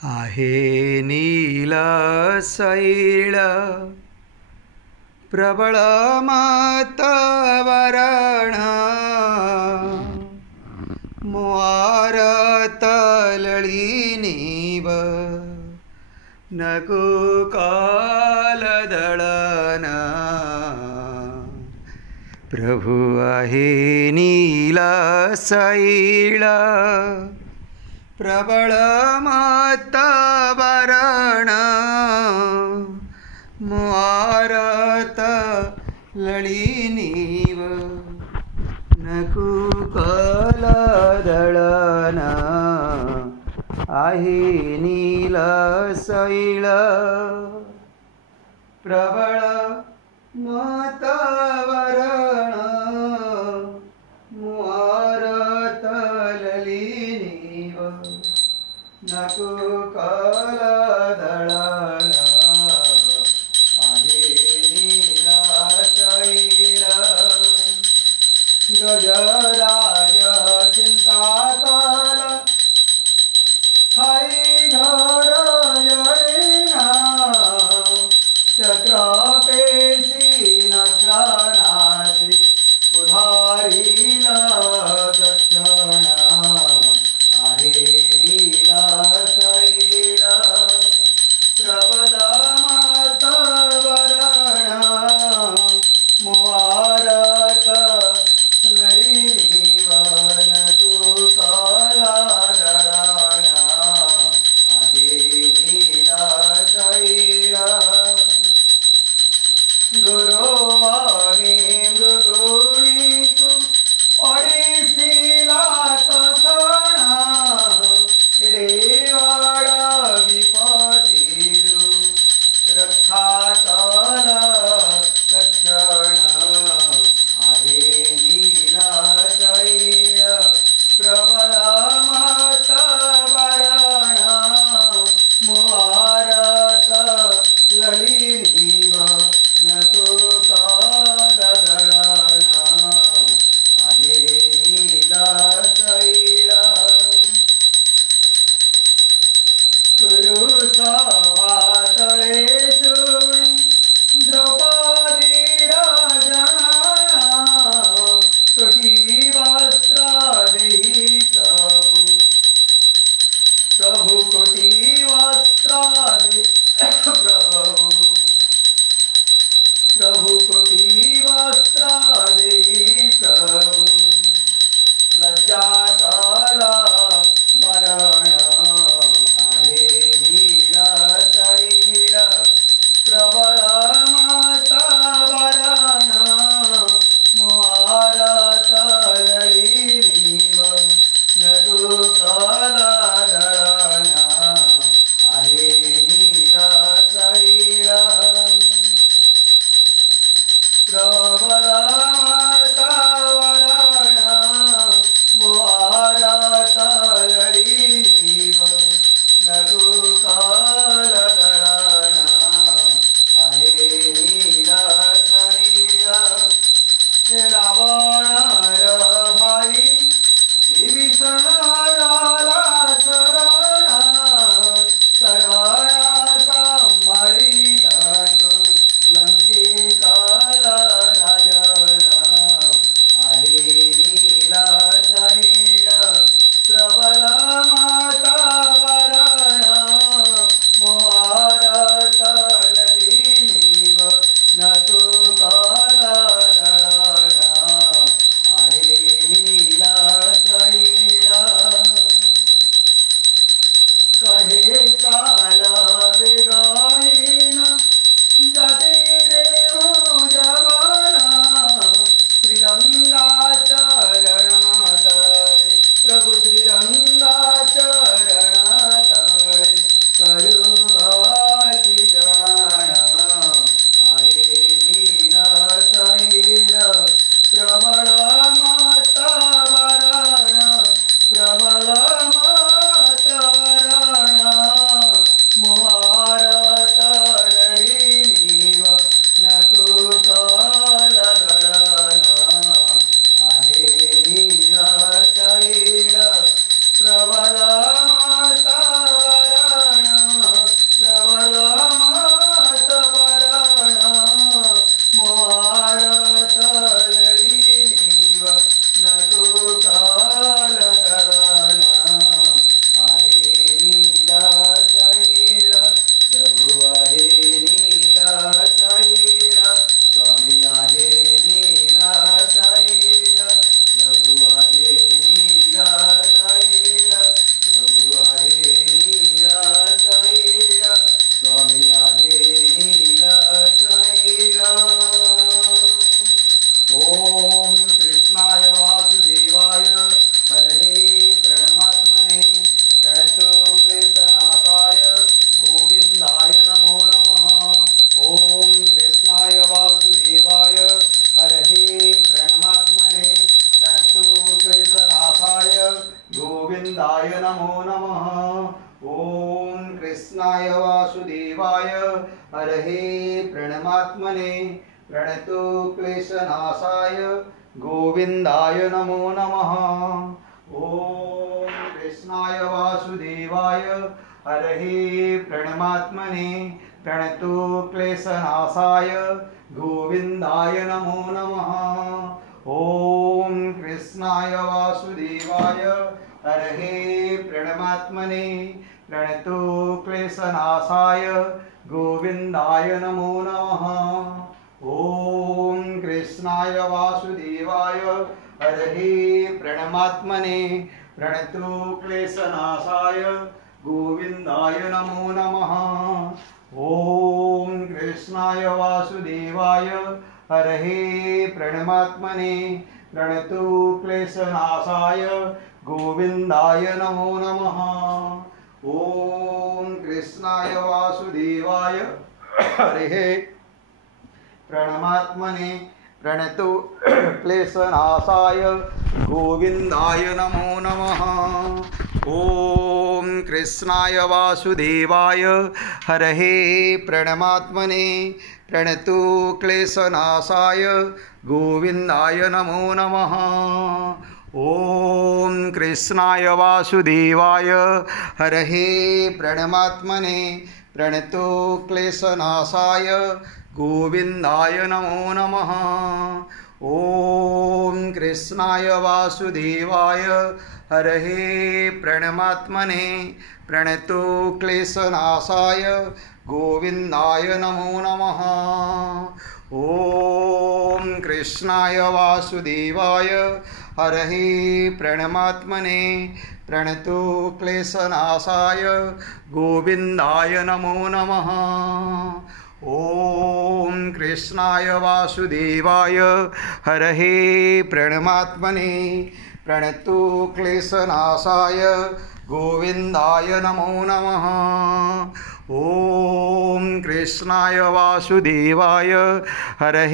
आहे नील शैल प्रबळ मतवरण मोर तलळीनीव नको कालदळन प्रभु आहे नील शैल प्रबळ मतवरण मोरत लळीनीव नकुकल दळन आहे नील शैल प्रबळ मतवरण मोरत लळीनीव नकुकल दळन आहे नील शैल गजराज चिंताकाल हरि घर जडिना चक्रपेशी नग्रनाशी उधारील तक्षण आहे नील शैल प्रबल मतवरण मोरत लळीनीव नकुकल दळन आहे नील शैल गुरुवाणी मृगुणीतु पडिसिला तक्षण रेवाड विपतिरु रक्षातल तक्षण आहे नील शैल प्रबळ मतवरण मोरत लळीनीव नकुकल दळन आहे नील शैल कुरुसभातळे शूणी द्रौपदी राजना कोटीवस्त्र देहि प्रभु प्रभु कोटीवस्त्र दे प्रभु कोटीवस्त्र देहि प्रभु लज्जातल मरण आहे नील शैल प्रबळ मतवरण मोरत लळीनीव नकुकल दळन आहे नील शैल प्रबळ मतवरण मोरत गोविन्दाय नमो नमः। ॐ कृष्णाय वासुदेवाय हरहे प्रणमात्मने प्रणतो क्लेशनाशाय गोविन्दाय नमो नमः। ॐ कृष्णाय वासुदेवाय हरहे प्रणमात्मने प्रणतो क्लेशनाशाय गोविन्दाय नमो नमः। ॐ कृष्णाय वासुदेवाय हरहे प्रणमात्मने प्रणतो क्लेशनाशाय गोविन्दाय नमो नमः। ॐ कृष्णाय वासुदेवाय हरहे प्रणमात्मने प्रणतो क्लेशनाशाय गोविन्दाय नमो नमः। ॐ कृष्णाय वासुदेवाय हरहे प्रणमात्मने प्रणतो क्लेशनाशाय गोविन्दाय नमो नमः। ॐ कृष्णाय वासुदेवाय हरहे प्रणमात्मने प्रणतो क्लेशनाशाय गोविन्दाय नमो नमः। ॐ कृष्णाय वासुदेवाय हरहे प्रणमात्मने प्रणतो क्लेशनाशाय गोविन्दाय नमो नमः। ॐ कृष्णाय वासुदेवाय हरहे प्रणमात्मने प्रणतो क्लेशनाशाय गोविन्दाय नमो नमः। ॐ कृष्णाय वासुदेवाय हरहे प्रणमात्मने प्रणतो क्लेशनाशाय गोविन्दाय नमो नमः। ॐ कृष्णाय वासुदेवाय हरहे प्रणमात्मने प्रणतो क्लेशनाशाय गोविन्दाय नमो नमः। ॐ कृष्णाय वासुदेवाय हरहे प्रणमात्मने प्रणतो क्लेशनाशाय गोविन्दाय नमो नमः। ॐ कृष्णाय वासुदेवाय हरहे